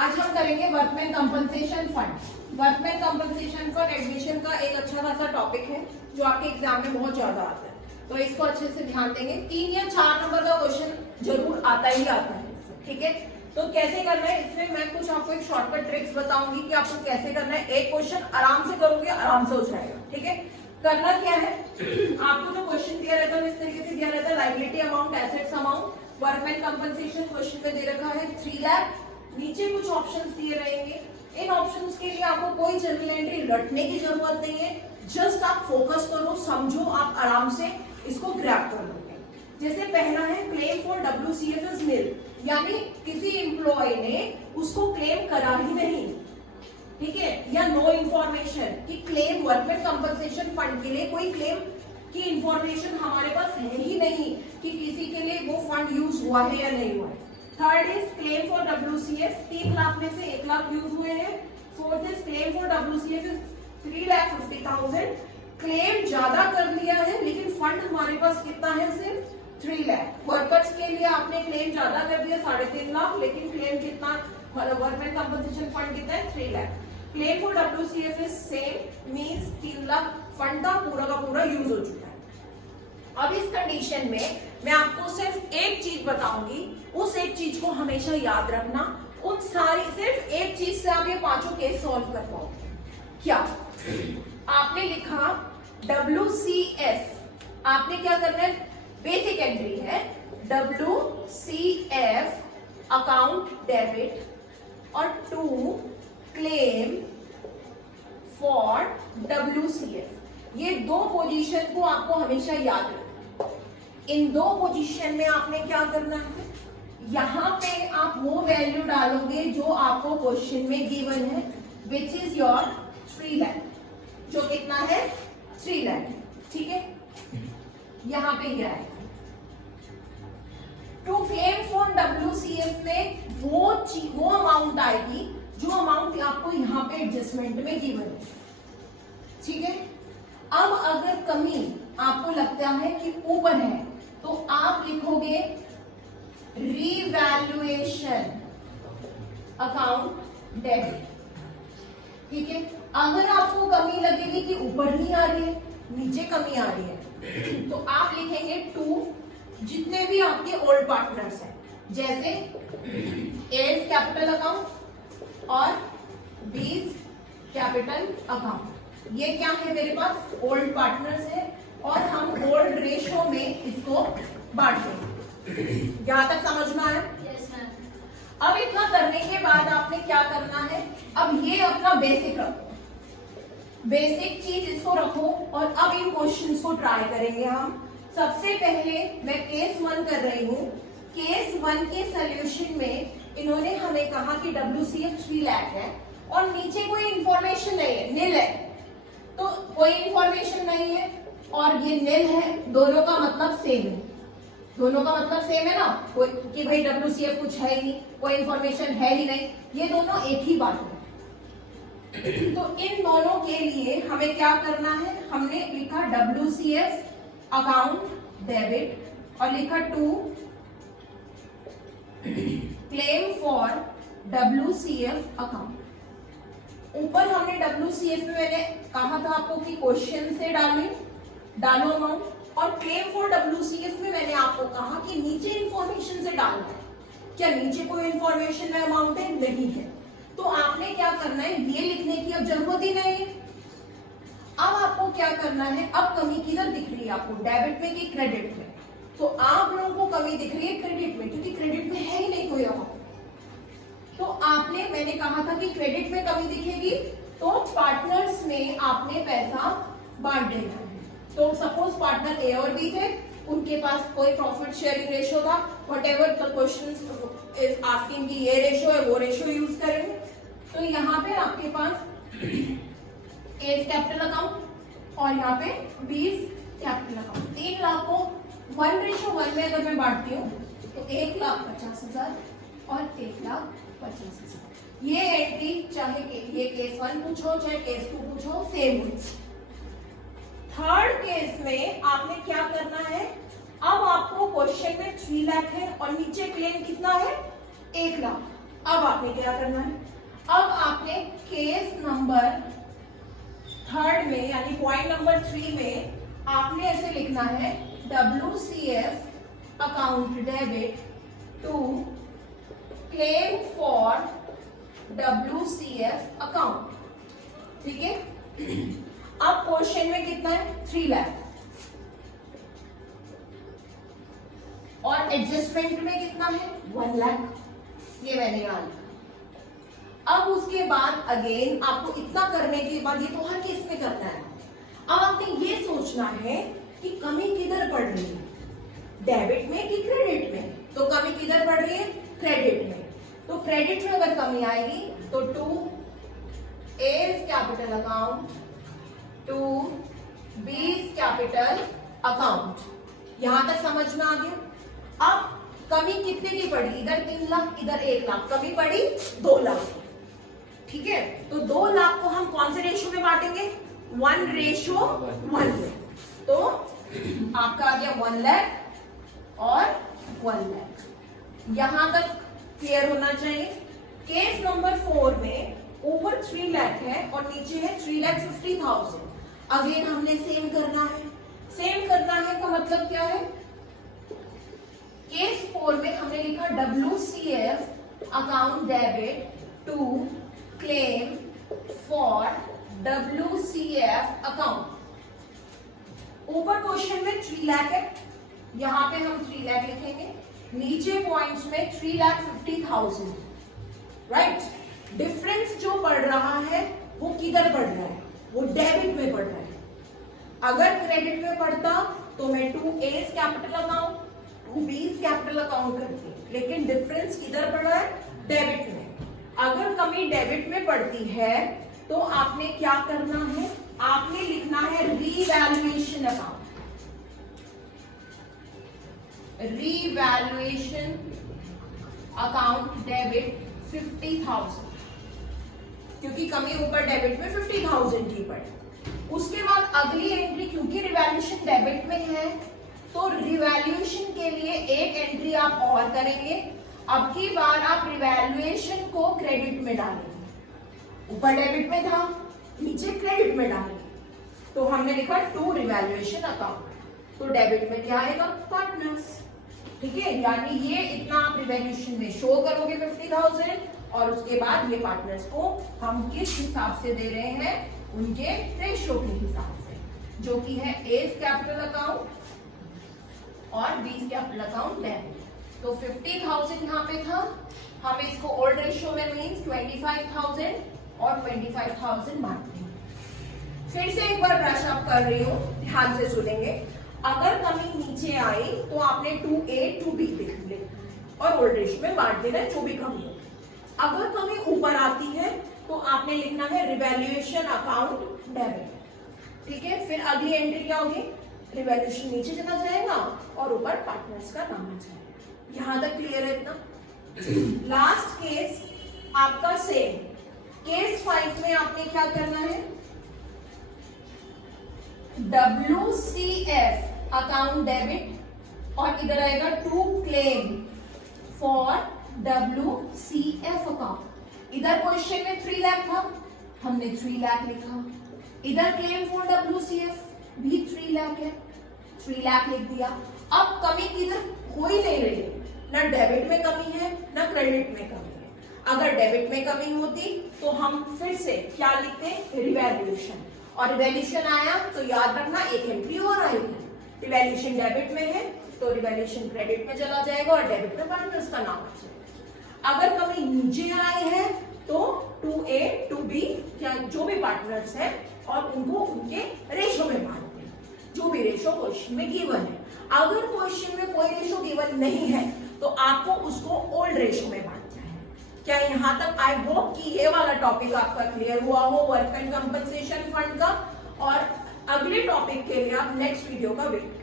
आज हम करेंगे workman compensation fund. Workman compensation fund admission का एक अच्छा खासा टॉपिक है जो आपके एग्जाम में बहुत ज्यादा आता है, तो इसको अच्छे से ध्यान देंगे। 3 या 4 नंबर का क्वेश्चन जरूर आता ही आता है, ठीक है। तो कैसे करना है, इसमें मैं कुछ आपको एक शॉर्टकट ट्रिक्स बताऊंगी कि आपको कैसे करना है। एक क्वेश्चन आराम से करोगे, आराम से हो जाएगा, ठीक है। करना क्या है, आपको जो क्वेश्चन दिया रहता है इस तरीके से दिया रहता है, liability amount, assets amount, workman compensation question में दे रखा है 3 लाख। नीचे कुछ ऑप्शंस दिए रहेंगे, इन ऑप्शंस के लिए आपको कोई जर्नल एंट्री रटने की जरूरत नहीं है, जस्ट आप फोकस करो, समझो, आप आराम से इसको ग्रैब कर लोगे। जैसे पहला है क्लेम फॉर WCF इज निल, यानी किसी एम्प्लॉय ने उसको क्लेम करा ही नहीं, ठीक है, या नो इंफॉर्मेशन कि क्लेम वर्कमैन कंपनसेशन फंड के लिए कोई क्लेम की इंफॉर्मेशन हमारे पास है ही नहीं कि किसी के लिए वो फंड यूज हुआ है या नहीं हुआ है। Third is claim for WCF, 3 lakh में से 1 लाख यूज हुए हैं। Fourth is claim for WCF is 3,50,000, claim ज्यादा कर लिया है लेकिन फंड हमारे पास कितना है, सिर्फ 3 लाख। वर्कर्स के लिए आपने क्लेम ज्यादा कर दिया 3.5 लाख, लेकिन क्लेम कितना, वर्कमैन कंपनसेशन फंड कितना है, 3 lakh. Claim for WCF is same, means 3 lakh fund का पूरा यूज हो चुका है। अब इस कंडीशन में मैं आपको सिर्फ एक चीज बताऊंगी, उस एक चीज को हमेशा याद रखना। उन सारी सिर्फ एक चीज से आप ये 5 केस सॉल्व कर पाओगे। क्या आपने लिखा WCF, आपने क्या करना है, बेसिक एंट्री है WCF अकाउंट डेबिट और 2 क्लेम फॉर WCF। ये 2 पोजीशन को आपको हमेशा याद रखना। इन 2 पोजीशन में आपने क्या करना है, यहां पे आप वो वैल्यू डालोगे जो आपको क्वेश्चन में गिवन है, विच इज योर 3 लाख, जो कितना है, 3 लाख, ठीक है। यहां पे क्या है, टू क्लेम फॉर WCF में वो अमाउंट आएगी जो अमाउंट आपको यहां पे एडजस्टमेंट में गिवन है, ठीक है। अब अगर कमी आपको लगता है कि ऊपर है तो आप लिखोगे रीवैल्यूएशन अकाउंट डेबिट, ठीक है। अगर आपको कमी लगेगी कि ऊपर नहीं आ रही है, नीचे कमी आ रही है, तो आप लिखेंगे 2 जितने भी आपके ओल्ड पार्टनर्स हैं, जैसे A कैपिटल अकाउंट और B कैपिटल अकाउंट। ये क्या है, मेरे पास ओल्ड पार्टनर्स है और हम ओल्ड रेशो में इसको बांट देंगे। यहां तक समझ में आया? Yes, ma'am. अब इतना करने के बाद आपने क्या करना है, अब ये अपना बेसिक रखो, बेसिक चीज इसको रखो और अब इन क्वेश्चंस को ट्राई करेंगे हम। सबसे पहले मैं केस 1 कर रही हूँ। केस 1 के सोल्यूशन में इन्होंने हमें कहा कि WCF 3 लाख है और नीचे कोई इंफॉर्मेशन नहीं है, निल है, तो कोई इंफॉर्मेशन नहीं है और ये निल है, दोनों का मतलब सेम है, दोनों का मतलब सेम है ना, कोई कि भाई WCF कुछ है ही नहीं, कोई इंफॉर्मेशन है ही नहीं, ये दोनों एक ही बात है। तो इन दोनों के लिए हमें क्या करना है, हमने लिखा WCF अकाउंट डेबिट और लिखा 2 क्लेम फॉर WCF अकाउंट। ऊपर हमने WCF में मैंने कहा था आपको कि क्वेश्चन से डालो अमाउंट, और क्लेम फॉर WCF में मैंने आपको कहा कि नीचे इंफॉर्मेशन से डालना है। क्या नीचे कोई इंफॉर्मेशन में अमाउंट है? नहीं है, तो आपने क्या करना है, ये लिखने की अब जरूरत ही नहीं है। अब आपको क्या करना है, अब कमी किधर दिख रही है आपको, डेबिट में कि क्रेडिट में? तो आप लोगों को कमी दिख रही है क्रेडिट में, क्योंकि क्रेडिट में है ही नहीं कोई अमाउंट। तो आपने, मैंने कहा था कि क्रेडिट में कमी दिखेगी तो पार्टनर्स में आपने पैसा बांट देना है। तो सपोज पार्टनर A और B थे, उनके पास कोई प्रॉफिट शेयरिंग रेशियो था, whatever the question is asking कि ये रेशियो है वो रेशियो यूज करेंगे। तो यहाँ पे आपके पास A कैपिटल अकाउंट और यहाँ पे B कैपिटल अकाउंट। 3 लाख को 1:1 में अगर मैं बांटती हूँ तो 1,50,000 और 1,50,000। ये एंट्री चाहे ये केस 1 पूछो चाहे केस 2 पूछो, सेम है। थर्ड केस में आपने क्या करना है, अब आपको क्वेश्चन में 3 लाख है और नीचे क्लेम कितना है, 1 लाख। अब आपने क्या करना है, अब आपने केस नंबर 3 में यानी पॉइंट नंबर 3 में आपने ऐसे लिखना है WCF account debit to claim for WCF account. ठीक है, अब क्वेश्चन में कितना है 3 लाख और एडजस्टमेंट में कितना है 1 लाख, ये मैंने यहां लिखा। अब उसके बाद अगेन आपको इतना करने के बाद ये तो हर केस में करना है। अब आपने ये सोचना है कि कमी किधर पड़ रही है, डेबिट में कि क्रेडिट में। तो कमी किधर पड़ रही है, क्रेडिट में। तो क्रेडिट में अगर कमी आएगी तो to A's capital account to B's capital account. यहां तक समझ में आ गया। अब कमी कितने की पड़ी, इधर 3 लाख इधर 1 लाख, कमी पड़ी 2 लाख। ठीक है, तो 2 लाख को हम कौन से रेशियो में बांटेंगे, 1:1 में। तो आपका आ गया 1 लाख और 1 लाख। यहां तक क्लियर होना चाहिए। केस नंबर 4 में ऊपर 3 लाख है और नीचे है 3,50,000। अगेन हमने सेम करना है। सेम करना है का मतलब क्या है, केस 4 में हमने लिखा WCF account debit to claim for WCF account. ऊपर क्वेश्चन में 3 लाख है, यहां पे हम 3 लाख लिखेंगे, नीचे पॉइंट्स में 3,50,000। राइट, डिफरेंस जो पड़ रहा है वो किधर पड़ रहा है, वो डेबिट में पड़ रहा है। अगर क्रेडिट में पड़ता तो मैं 2A's capital account 2B's capital account करती, लेकिन डिफरेंस किधर पड़ रहा है, डेबिट में। अगर कमी डेबिट में पड़ती है तो आपने क्या करना है, आपने लिखना है revaluation account. Revaluation account debit 50,000, क्योंकि कमी ऊपर डेबिट में 50,000 की पड़े। उसके बाद अगली एंट्री, क्योंकि रिवैल्यूएशन डेबिट में है तो रिवैल्यूएशन के लिए एक एंट्री आप और करेंगे। अब की बार आप रिवैल्यूएशन को क्रेडिट में डालेंगे। ऊपर डेबिट में था, नीचे क्रेडिट में डालेंगे। तो हमने लिखा टू रिवैल्यूएशन अकाउंट। तो डेबिट में क्या आएगा, पार्टनर्स। ठीक है, यानी ये इतना आप रिवैल्यूएशन में शो करोगे 50,000 और उसके बाद ये पार्टनर्स को हम किस हिसाब से दे रहे हैं, उनके रेशियो के हिसाब से, जो कि है A's कैपिटल अकाउंट और B's कैपिटल अकाउंट डेबिट। तो 50,000 यहाँ पे था, हम इसको ओल्ड रेशियो में मीन्स 25,000 और 25,000 मानते हैं। फिर से एक बार ब्रश अप कर रही हूँ, ध्यान से सुनेंगे। अगर कमी नीचे आई तो आपने 2A 2B लिख ले और ओल्ड रेशियो में बांट देना जो भी कमी हो। अगर कमी ऊपर आती है तो आपने लिखना है रिवैल्यूएशन अकाउंट डेबिट। ठीक है, फिर अगली एंट्री क्या होगी, रिवैल्यूएशन नीचे चला जाएगा और ऊपर पार्टनर्स का नाम आ जाएगा। यहां तक क्लियर है इतना। लास्ट केस आपका सेम, केस 5 में आपने क्या करना है, WCF अकाउंट डेबिट और इधर आएगा to claim for WCF account. इधर क्वेश्चन में 3 लाख था, हमने 3 लाख लिखा। इधर क्लेम फॉर WCF भी 3 लाख है, 3 लाख लिख दिया। अब कमी किधर हो ही नहीं रही है, ना डेबिट में कमी है ना क्रेडिट में कमी है। अगर डेबिट में कमी होती तो हम फिर से क्या लिखते, रिवैल्यूएशन। और रिवैल्यूएशन आया तो याद रखना एक एंट्री और आएगी। रिवैल्यूएशन डेबिट में है तो रिवैल्यूएशन क्रेडिट में चला जाएगा और डेबिट में पार्टनर्स का नाम आ जाएगा। अगर कमी नीचे आई है तो 2A 2B या जो भी पार्टनर्स है और उनको उनके रेशियो में बांटते हैं, जो भी रेशियो क्वेश्चन में गिवन है। अगर क्वेश्चन में कोई रेशियो गिवन नहीं है तो आपको उसको ओल्ड रेशियो में बांटना है। क्या यहाँ तक आई होप कि ये वाला टॉपिक आपका क्लियर हुआ हो वर्कमैन कंपनसेशन फंड का। और अगले टॉपिक के लिए आप नेक्स्ट वीडियो का वेट